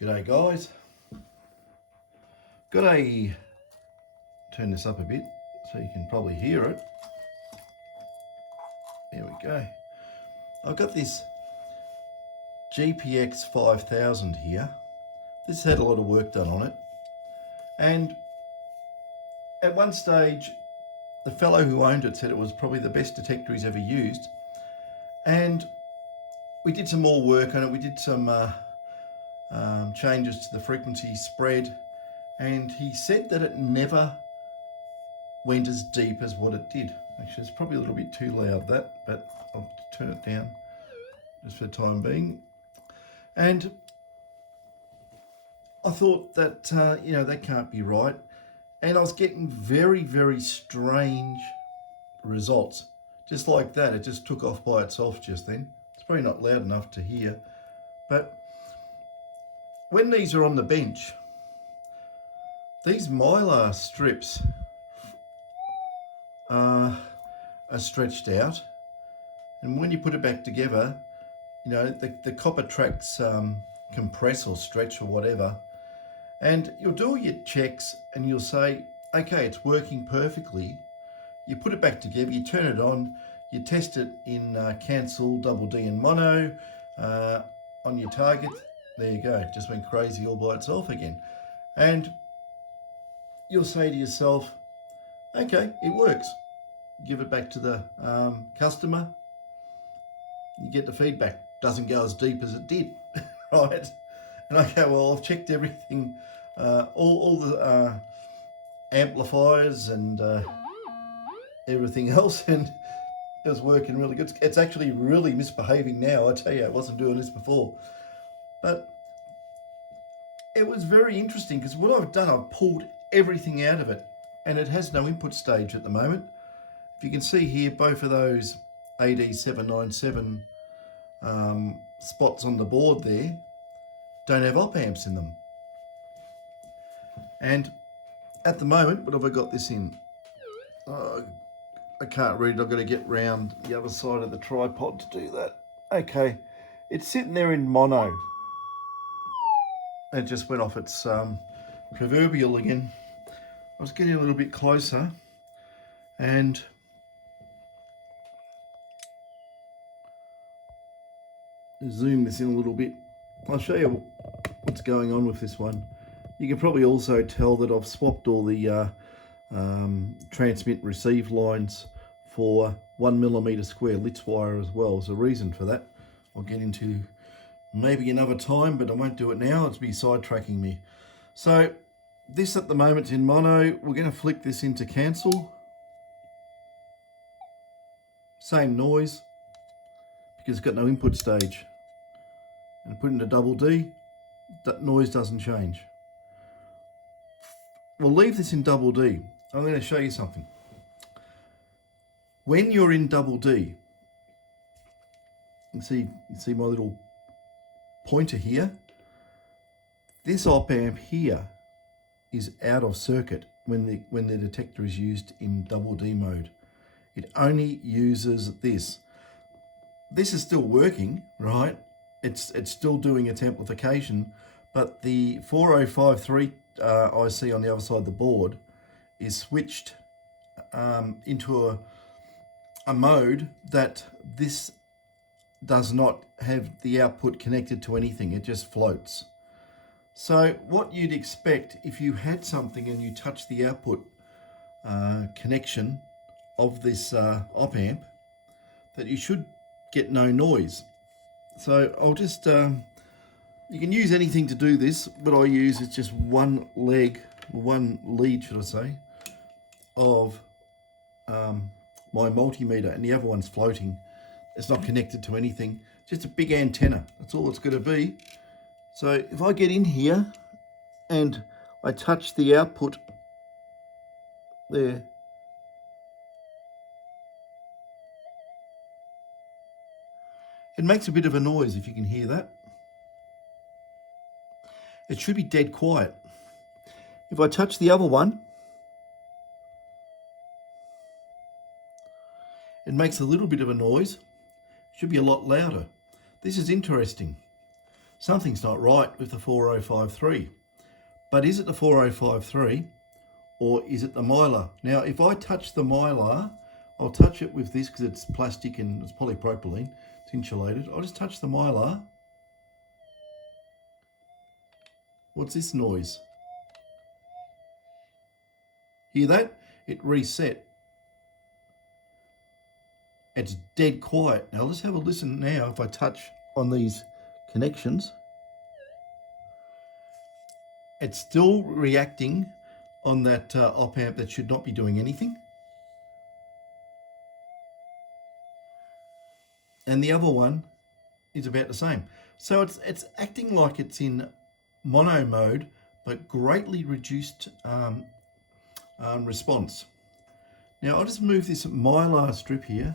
G'day guys. G'day. Turn this up a bit so you can probably hear it. There we go. I've got this GPX 5000 here. This had a lot of work done on it. And at one stage, the fellow who owned it said it was probably the best detector he's ever used. And we did some more work on it. We did some changes to the frequency spread, and he said that it never went as deep as what it did. Actually, it's probably a little bit too loud, that, but I'll turn it down just for the time being. And I thought that, that can't be right. And I was getting very, very strange results. Just like that, it just took off by itself just then. It's probably not loud enough to hear. But when these are on the bench, these Mylar strips are stretched out. And when you put it back together, the copper tracks compress or stretch or whatever. And you'll do all your checks and you'll say, okay, it's working perfectly. You put it back together, you turn it on, you test it in cancel, double D and mono on your target. There you go, it just went crazy all by itself again. And you'll say to yourself, okay, it works. Give it back to the customer, you get the feedback. Doesn't go as deep as it did, right? And I go, well, I've checked everything, all the amplifiers and everything else, and it was working really good. It's actually really misbehaving now. I tell you, it wasn't doing this before. But it was very interesting because what I've done, I've pulled everything out of it, and it has no input stage at the moment. If you can see here, both of those AD797 spots on the board there don't have op amps in them. And at the moment, what have I got this in? I can't read it. I've got to get round the other side of the tripod to do that. Okay, it's sitting there in mono. It just went off its proverbial again. I was getting a little bit closer and zoom this in a little bit. I'll show you what's going on with this one. You can probably also tell that I've swapped all the transmit receive lines for 1mm square Litz wire as well. There's a reason for that. I'll get into maybe another time, but I won't do it now. It's be sidetracking me. So this at the moment's in mono. We're going to flick this into cancel. Same noise because it's got no input stage. And put it into double D, that noise doesn't change. We'll leave this in double D. I'm going to show you something. When you're in double D, you see my little pointer here. This op amp here is out of circuit when the detector is used in double D mode. It only uses this. This is still working, right? It's still doing its amplification, but the 4053 IC on the other side of the board is switched into a mode that this does not have the output connected to anything. It just floats. So what you'd expect if you had something and you touch the output connection of this op amp, that you should get no noise. So I'll just, you can use anything to do this, but I use is just one lead, should I say, of my multimeter, and the other one's floating. It's not connected to anything, just a big antenna. That's all it's going to be. So if I get in here and I touch the output there, it makes a bit of a noise, if you can hear that. It should be dead quiet. If I touch the other one, it makes a little bit of a noise. It should be a lot louder. This is interesting. something's not right with the 4053. But is it the 4053 or is it the Mylar? Now, if I touch the Mylar, I'll touch it with this because it's plastic and it's polypropylene, it's insulated. I'll just touch the Mylar. What's this noise? Hear that? It reset. It's dead quiet. Now let's have a listen now if I touch on these connections. It's still reacting on that op amp that should not be doing anything. And the other one is about the same. So it's acting like it's in mono mode, but greatly reduced response. Now I'll just move this Mylar strip here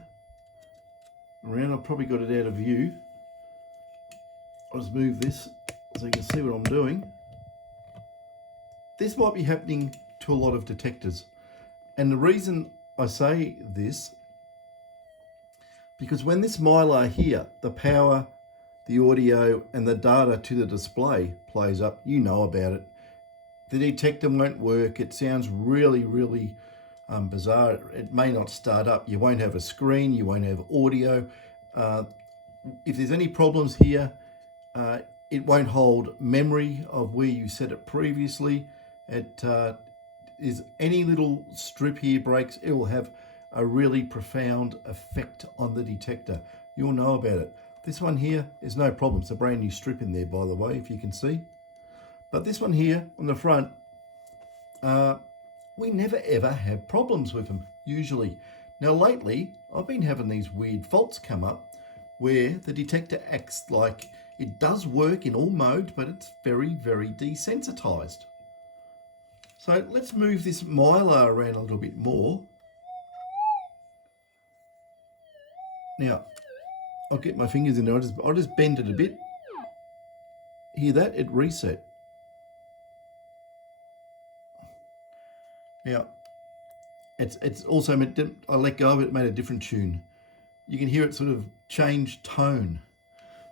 around. I've probably got it out of view. I'll just move this so you can see what I'm doing. This might be happening to a lot of detectors. And the reason I say this, because when this Mylar here, the power, the audio and the data to the display plays up, you know about it. The detector won't work. It sounds really, really bizarre. It may not start up. You won't have a screen. You won't have audio. If there's any problems here, it won't hold memory of where you set it previously. It is any little strip here breaks, it will have a really profound effect on the detector. You'll know about it. This one here is no problem. It's a brand new strip in there, by the way, if you can see. But this one here on the front, we never ever have problems with them, usually. Now lately, I've been having these weird faults come up where the detector acts like it does work in all modes, but it's very, very desensitized. So let's move this Mylar around a little bit more. Now, I'll get my fingers in there. I'll just bend it a bit. Hear that? It reset. Now, it's also meant to, I let go of it, it made a different tune. You can hear it sort of change tone.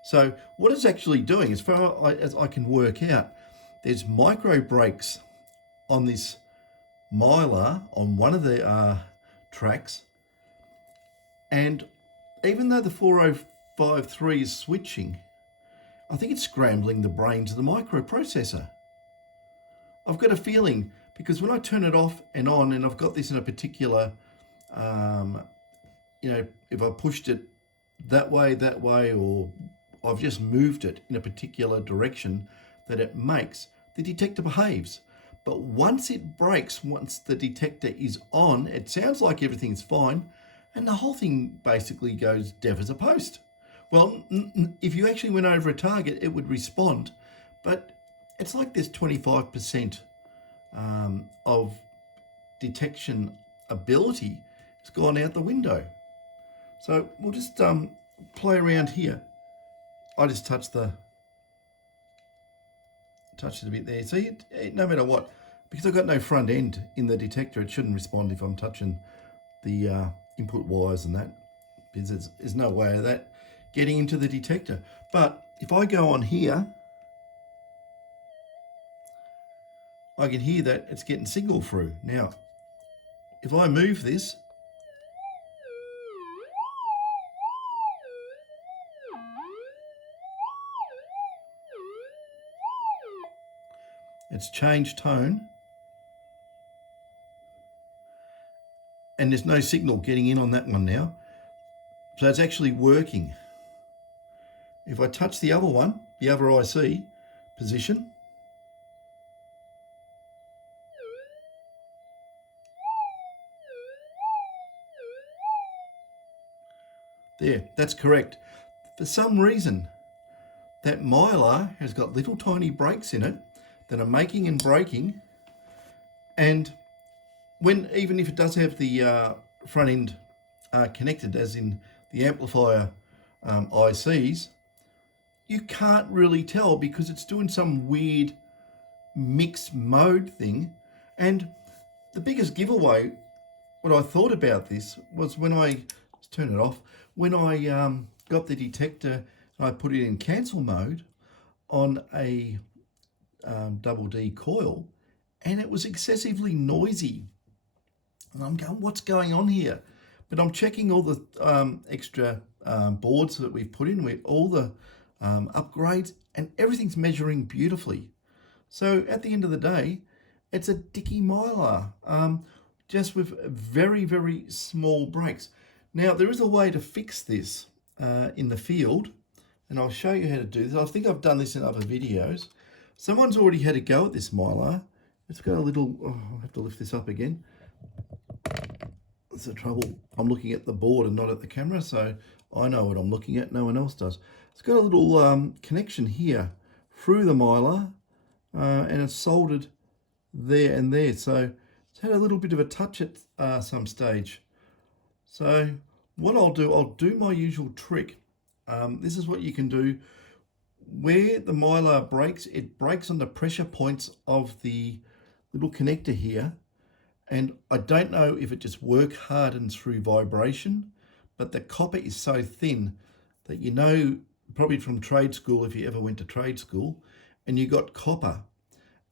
So what it's actually doing, as far as I can work out, there's micro breaks on this Mylar on one of the tracks, and even though the 4053 is switching, I think it's scrambling the brains of the microprocessor. I've got a feeling, because when I turn it off and on, and I've got this in a particular, if I pushed it that way, or I've just moved it in a particular direction that it makes, the detector behaves. But once it breaks, once the detector is on, it sounds like everything's fine, and the whole thing basically goes deaf as a post. Well, if you actually went over a target, it would respond, but it's like there's 25% of detection ability has gone out the window. So we'll just play around here. I just touched it a bit there. See, no matter what, because I've got no front end in the detector, it shouldn't respond if I'm touching the input wires and that, because there's no way of that getting into the detector. But if I go on here, I can hear that it's getting signal through. Now, if I move this, it's changed tone, and there's no signal getting in on that one now. So it's actually working. If I touch the other one, the other IC position, there, that's correct. For some reason, that Mylar has got little tiny breaks in it that are making and breaking, and even if it does have the front end connected, as in the amplifier ICs, you can't really tell because it's doing some weird mixed mode thing. And the biggest giveaway, what I thought about this was when let's turn it off, when I got the detector and I put it in cancel mode, on a double D coil, and it was excessively noisy. And I'm going, what's going on here? But I'm checking all the extra boards that we've put in with all the upgrades, and everything's measuring beautifully. So at the end of the day, it's a dicky Mylar, just with very, very small breaks. Now, there is a way to fix this in the field, and I'll show you how to do this. I think I've done this in other videos. Someone's already had a go at this Mylar. It's got a little, I'll have to lift this up again. That's the trouble. I'm looking at the board and not at the camera, so I know what I'm looking at. No one else does. It's got a little connection here through the Mylar, and it's soldered there and there. So it's had a little bit of a touch at some stage. So what I'll do my usual trick. This is what you can do. Where the Mylar breaks, it breaks on the pressure points of the little connector here. And I don't know if it just work hardens through vibration, but the copper is so thin that, you know, probably from trade school, if you ever went to trade school, and you got copper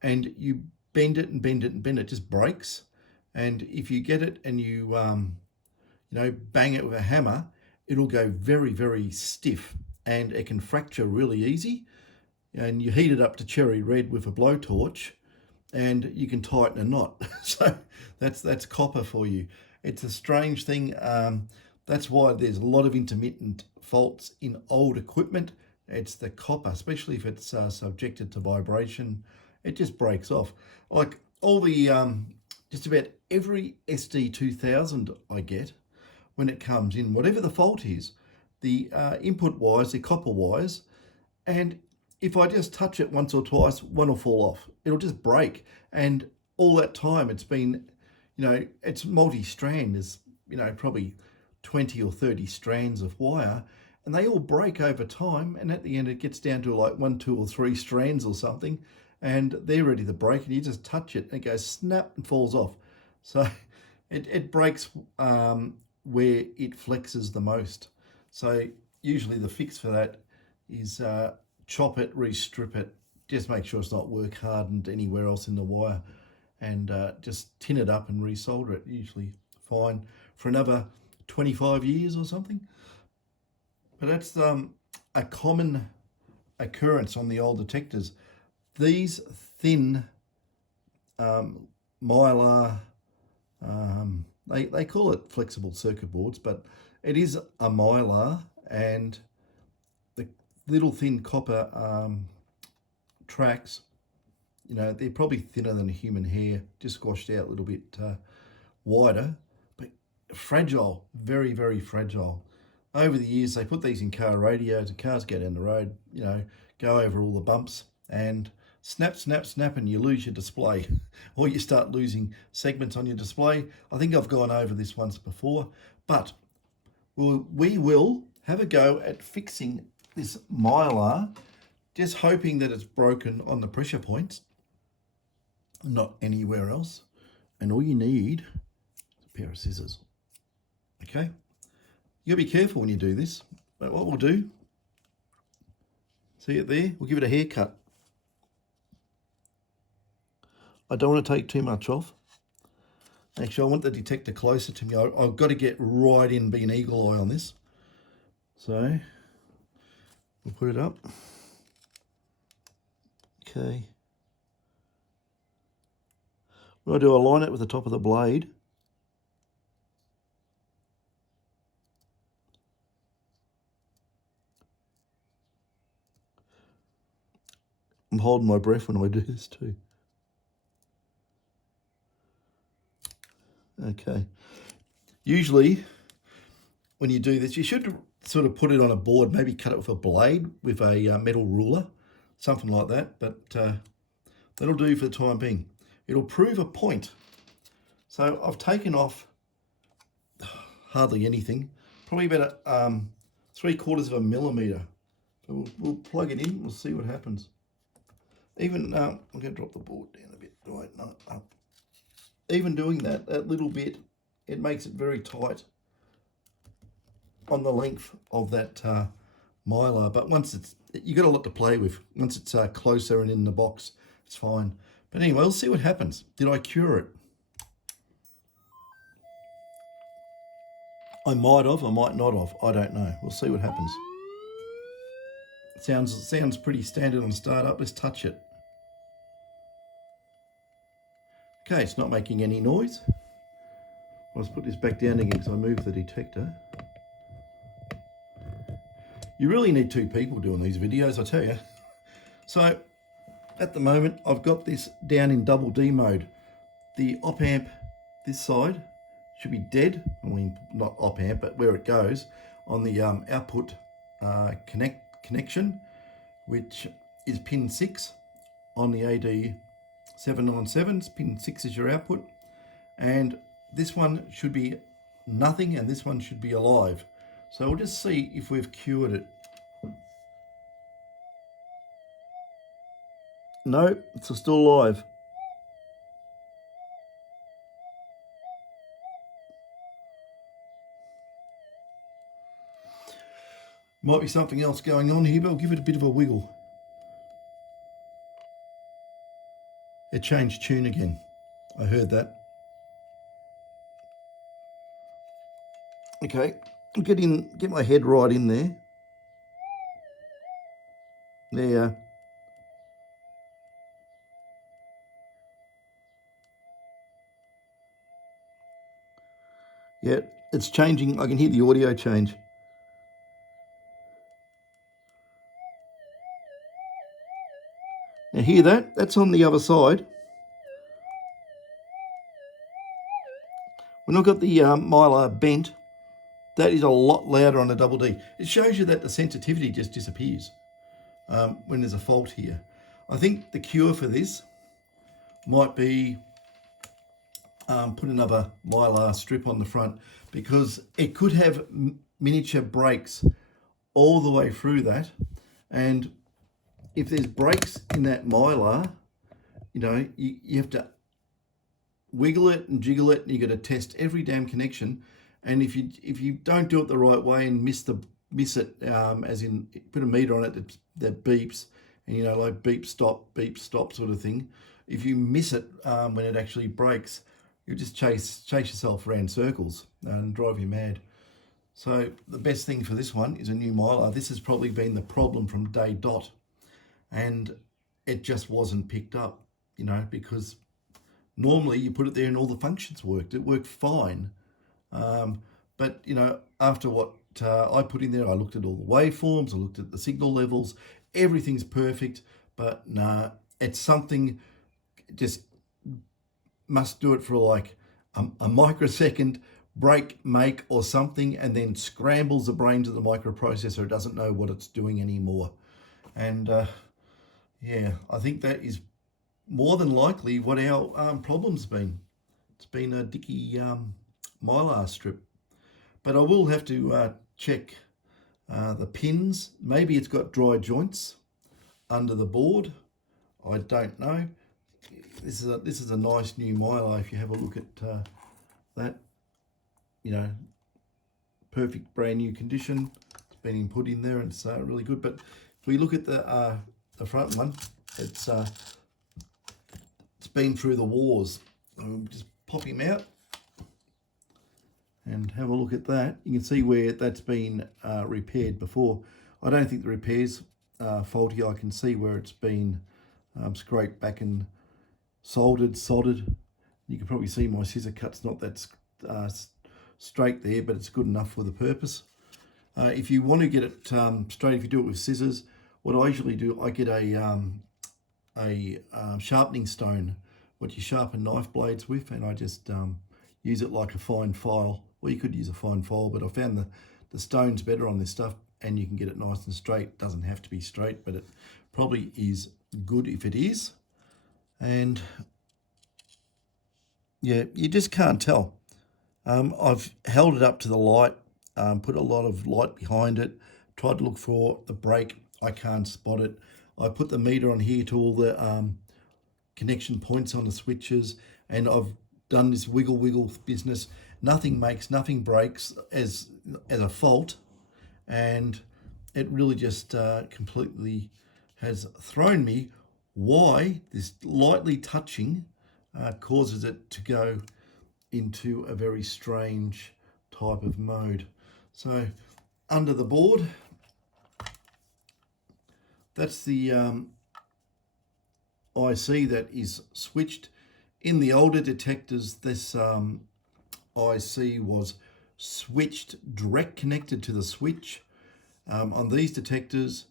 and you bend it and bend it and bend it, just breaks. And if you get it and you, bang it with a hammer, it'll go very, very stiff, and it can fracture really easy. And you heat it up to cherry red with a blowtorch, and you can tighten a knot. So that's copper for you. It's a strange thing. That's why there's a lot of intermittent faults in old equipment. It's the copper, especially if it's subjected to vibration. It just breaks off. Like all the, just about every SD2000 I get, when it comes in, whatever the fault is, the input wires, the copper wires, and if I just touch it once or twice, one will fall off. It'll just break. And all that time it's been, it's multi-strand. There's, probably 20 or 30 strands of wire, and they all break over time. And at the end, it gets down to like 1, 2, or 3 strands or something, and they're ready to break, and you just touch it and it goes snap and falls off. So it breaks where it flexes the most. So usually the fix for that is chop it, restrip it, just make sure it's not work hardened anywhere else in the wire, and just tin it up and resolder it. Usually fine for another 25 years or something. But that's a common occurrence on the old detectors. These thin Mylar, they call it flexible circuit boards, but it is a Mylar, and the little thin copper tracks, they're probably thinner than a human hair, just squashed out a little bit wider, but fragile, very, very fragile. Over the years, they put these in car radios, and cars go down the road, go over all the bumps, and snap, snap, snap, and you lose your display, or you start losing segments on your display. I think I've gone over this once before, but we will have a go at fixing this Mylar, just hoping that it's broken on the pressure points, not anywhere else. And all you need is a pair of scissors. Okay? You gotta be careful when you do this. But what we'll do, see it there? We'll give it a haircut. I don't want to take too much off. Actually, I want the detector closer to me. I've got to get right in, be an eagle eye on this. So we'll put it up. Okay. What I do, I line it with the top of the blade. I'm holding my breath when I do this too. Okay. Usually, when you do this, you should sort of put it on a board, maybe cut it with a blade, with a metal ruler, something like that, but that'll do for the time being. It'll prove a point. So I've taken off hardly anything, probably about 3/4 of a millimetre. So we'll plug it in, we'll see what happens. Even, I'm going to drop the board down a bit. Right, no, up. Even doing that little bit, it makes it very tight on the length of that Mylar. But once you got a lot to play with. Once it's closer and in the box, it's fine. But anyway, we'll see what happens. Did I cure it? I might have, I might not have. I don't know. We'll see what happens. Sounds pretty standard on startup. Let's touch it. Okay, it's not making any noise. Let's put this back down again because I moved the detector. You really need two people doing these videos, I tell you. So at the moment, I've got this down in double D mode. The op amp this side should be dead. I mean, not op amp, but where it goes on the output connection, which is pin 6 on the AD797s. Pin 6 is your output. And this one should be nothing, and this one should be alive. So we'll just see if we've cured it. No, it's still alive. Might be something else going on here, but I'll give it a bit of a wiggle. It changed tune again. I heard that. Okay, get my head right in there. There. Yeah, it's changing. I can hear the audio change. Now hear that? That's on the other side. When I've got the Mylar bent, that is a lot louder on the double D. It shows you that the sensitivity just disappears when there's a fault here. I think the cure for this might be put another Mylar strip on the front, because it could have miniature breaks all the way through that. And if there's breaks in that Mylar, you know, you have to wiggle it and jiggle it, and you got to test every damn connection. And if you don't do it the right way and miss it, as in put a meter on it that beeps, and you know, like beep stop sort of thing. If you miss it when it actually breaks, you just chase yourself around circles and drive you mad. So the best thing for this one is a new Mylar. This has probably been the problem from day dot, and it just wasn't picked up, you know, because normally you put it there and all the functions worked. It worked fine. But, you know, after what I put in there, I looked at all the waveforms, I looked at the signal levels, everything's perfect, but nah, it's something, just must do it for like a microsecond, break, make, or something, and then scrambles the brains of the microprocessor. It doesn't know what it's doing anymore. And yeah, I think that is more than likely what our problem's been. It's been a dicky Mylar strip. But I will have to check the pins. Maybe it's got dry joints under the board. I don't know. This is a nice new Mylar. If you have a look at that, you know, perfect brand new condition. It's been input in there, and it's really good. But if we look at the front one, it's been through the wars. I'll just pop him out and have a look at that. You can see where that's been repaired before. I don't think the repair's faulty. I can see where it's been scraped back and soldered. You can probably see my scissor cut's not that straight there, but it's good enough for the purpose. If you want to get it straight, if you do it with scissors, what I usually do, I get a sharpening stone, what you sharpen knife blades with, and I just use it like a fine file. Well, you could use a fine file, but I found the stone's better on this stuff, and you can get it nice and straight. It doesn't have to be straight, but it probably is good if it is. And yeah, you just can't tell. I've held it up to the light, put a lot of light behind it, tried to look for the break. I can't spot it. I put the meter on here to all the connection points on the switches, and I've done this wiggle business. Nothing breaks as a fault, and it really just completely has thrown me why this lightly touching causes it to go into a very strange type of mode. So under the board, that's the IC that is switched. In the older detectors, this IC was switched direct connected to the switch. On these detectors,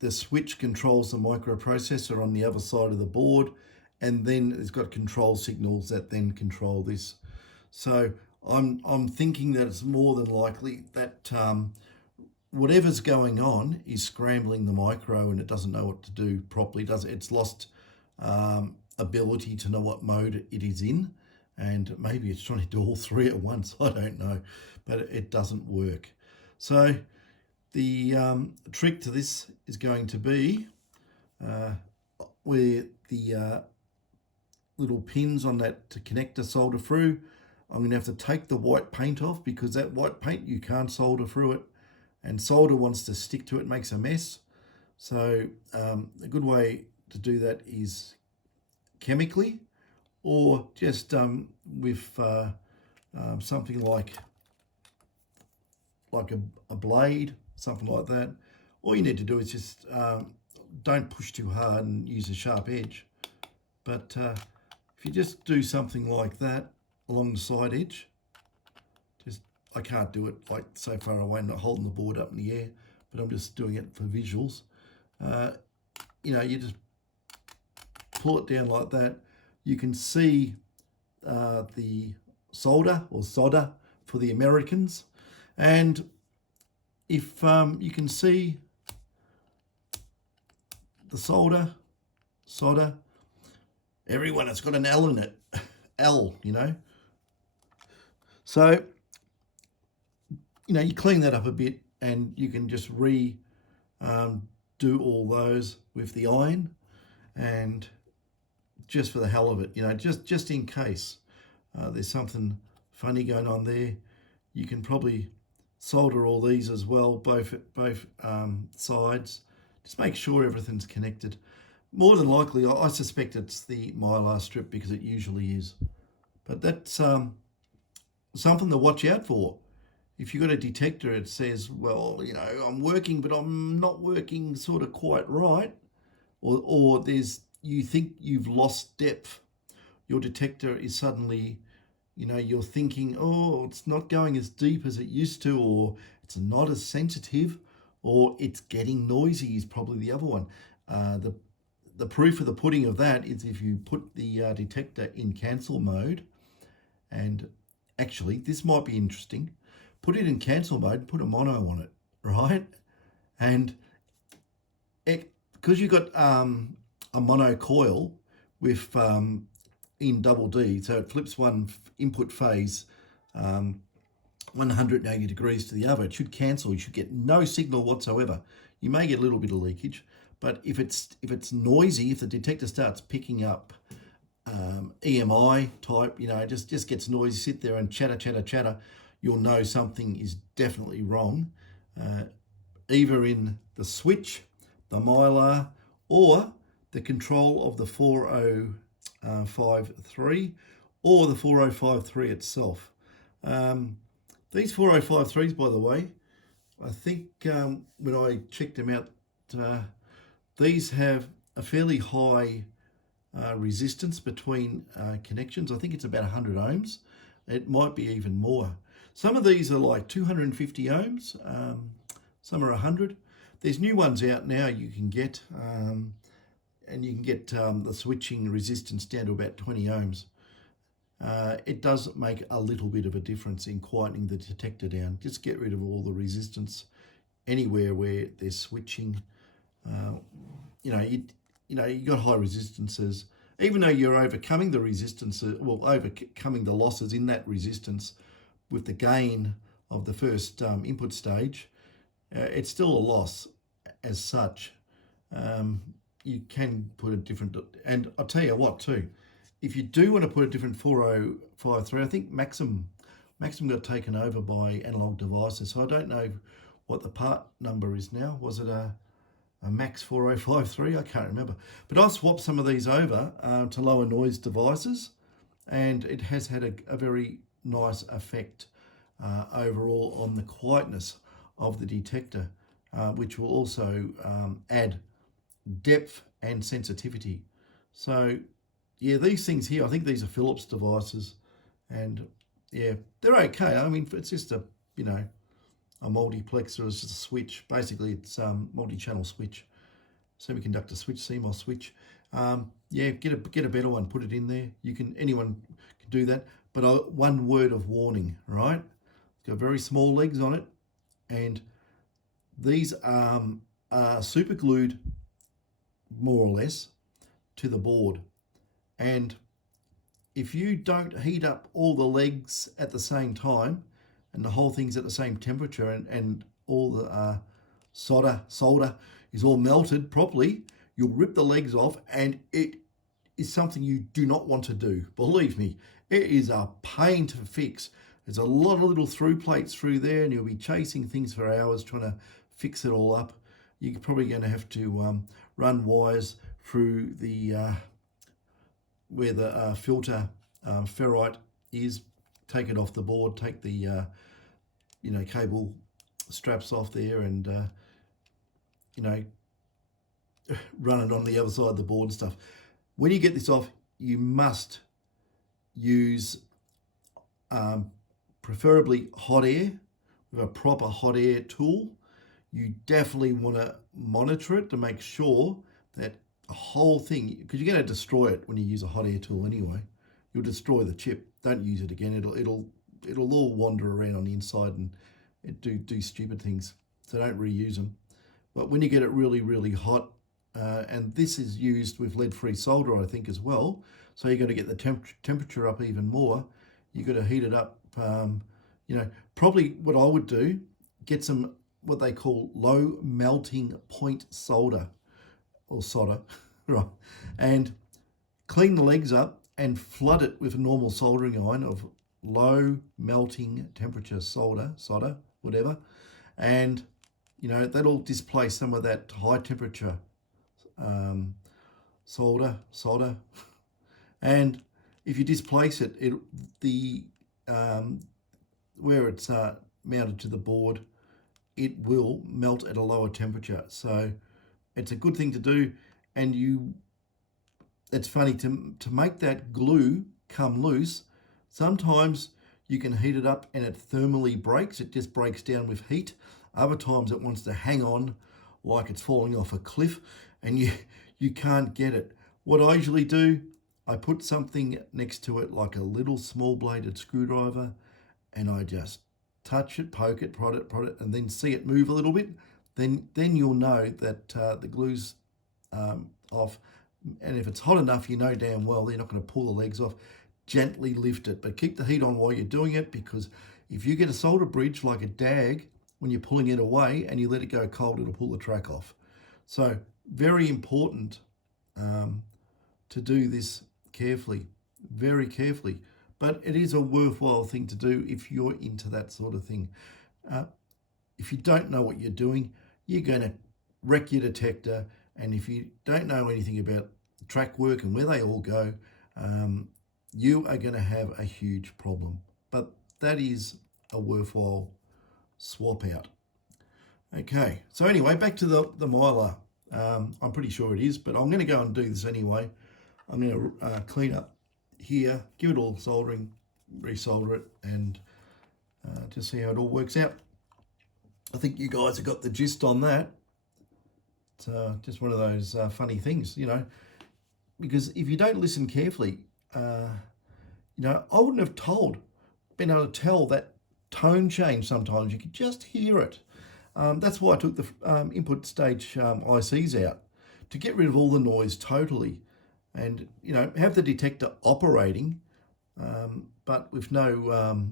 the switch controls the microprocessor on the other side of the board, and then it's got control signals that then control this. So I'm thinking that it's more than likely that whatever's going on is scrambling the micro, and it doesn't know what to do properly. It's lost ability to know what mode it is in, and maybe it's trying to do all three at once. I don't know, but it doesn't work. So the trick to this is going to be where the little pins on that connector solder through. I'm going to have to take the white paint off, because that white paint, you can't solder through it, and solder wants to stick to it, makes a mess. So a good way to do that is chemically, or just with something like a blade, something like that. All you need to do is just don't push too hard and use a sharp edge. But if you just do something like that along the side edge, I can't do it like so far away, not holding the board up in the air, but I'm just doing it for visuals. You just pull it down like that. You can see the solder, or solder for the Americans, and if you can see the solder, everyone has got an L in it, L, So, you clean that up a bit, and you can just do all those with the iron, and just for the hell of it, just in case there's something funny going on there, you can probably solder all these as well, both sides. Just make sure everything's connected. More than likely, I suspect it's the Mylar strip, because it usually is. But that's something to watch out for. If you've got a detector, it says, well, I'm working, but I'm not working sort of quite right, or you think you've lost depth. Your detector is suddenly, you're thinking, oh, it's not going as deep as it used to, or it's not as sensitive, or it's getting noisy is probably the other one. The proof of the pudding of that is if you put the detector in cancel mode, and actually this might be interesting. Put it in cancel mode, put a mono on it, right? And because you've got a mono coil with in double D, so it flips one input phase 180 degrees to the other, it should cancel. You should get no signal whatsoever. You may get a little bit of leakage, but if it's noisy, if the detector starts picking up EMI type, just gets noisy, sit there and chatter, you'll know something is definitely wrong, either in the switch, the Mylar, or the control of the 4053 or the 4053 itself. These 4053s, by the way, I think when I checked them out, these have a fairly high resistance between connections. I think it's about 100 ohms. It might be even more. Some of these are like 250 ohms. Some are 100. There's new ones out now you can get, and you can get the switching resistance down to about 20 ohms. It does make a little bit of a difference in quietening the detector down. Just get rid of all the resistance anywhere where there's switching. You got high resistances. Even though you're overcoming the resistances, overcoming the losses in that resistance with the gain of the first input stage, it's still a loss as such. You can put a different, and I'll tell you what too, if you do want to put a different 4053, I think Maxim got taken over by Analog Devices, so I don't know what the part number is now. Was it a Max 4053? I can't remember. But I swapped some of these over to lower noise devices, and it has had a very nice effect overall on the quietness of the detector, which will also add depth and sensitivity. So yeah, these things here, I think these are Philips devices, and yeah, they're okay. I mean, it's just a, you know, a multiplexer. It's just a switch. Basically, it's multi-channel switch, semiconductor switch, CMOS switch. Yeah, get a better one. Put it in there. Anyone can do that. But one word of warning, right? It's got very small legs on it, and these are super glued, more or less, to the board. And if you don't heat up all the legs at the same time, and the whole thing's at the same temperature, and all the solder is all melted properly, you'll rip the legs off, and it is something you do not want to do. Believe me, it is a pain to fix. There's a lot of little through plates through there, and you'll be chasing things for hours trying to fix it all up. You're probably going to have to run wires through the where the filter ferrite is, take it off the board, take the cable straps off there, and run it on the other side of the board and stuff. When you get this off, you must use preferably hot air with a proper hot air tool. You definitely want to monitor it to make sure that the whole thing, because you're going to destroy it when you use a hot air tool anyway. You'll destroy the chip. Don't use it again. It'll all wander around on the inside and do stupid things. So don't reuse them. But when you get it really, really hot, and this is used with lead-free solder, I think, as well. So you've got to get the temperature up even more. You've got to heat it up. Probably what I would do, get some what they call low melting point solder, right? And clean the legs up and flood it with a normal soldering iron of low melting temperature solder, whatever. And, that'll displace some of that high temperature solder. And if you displace it, where it's mounted to the board, it will melt at a lower temperature. So it's a good thing to do. And it's funny, to make that glue come loose, sometimes you can heat it up and it thermally breaks. It just breaks down with heat. Other times it wants to hang on like it's falling off a cliff, and you can't get it. What I usually do, I put something next to it like a little small bladed screwdriver, and I just touch it, poke it, prod it, and then see it move a little bit. Then you'll know that the glue's off. And if it's hot enough, you know damn well they're not going to pull the legs off. Gently lift it, but keep the heat on while you're doing it, because if you get a solder bridge like a DAG, when you're pulling it away and you let it go cold, it'll pull the track off. So very important to do this carefully, very carefully. But it is a worthwhile thing to do if you're into that sort of thing. If you don't know what you're doing, you're going to wreck your detector. And if you don't know anything about track work and where they all go, you are going to have a huge problem. But that is a worthwhile swap out. Okay, so anyway, back to the Mylar. I'm pretty sure it is, but I'm going to go and do this anyway. I'm going to clean up here, give it all soldering, resolder it, and just see how it all works out. I think you guys have got the gist on that. It's just one of those funny things, because if you don't listen carefully, I wouldn't have been able to tell that tone change sometimes. You could just hear it. That's why I took the input stage ICs out, to get rid of all the noise totally, and have the detector operating, but with no,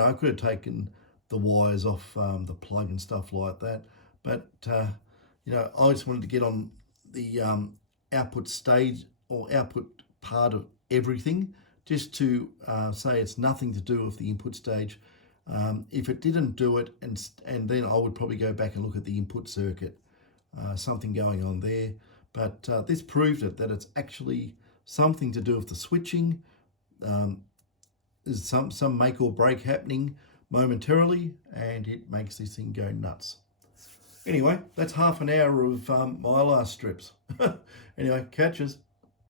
I could have taken the wires off the plug and stuff like that, but I just wanted to get on the output stage or output part of everything, just to say it's nothing to do with the input stage. If it didn't do it, and then I would probably go back and look at the input circuit, something going on there. But this proved it, that it's actually something to do with the switching. There's some make or break happening momentarily, and it makes this thing go nuts. Anyway, that's half an hour of Mylar strips. Anyway, catches.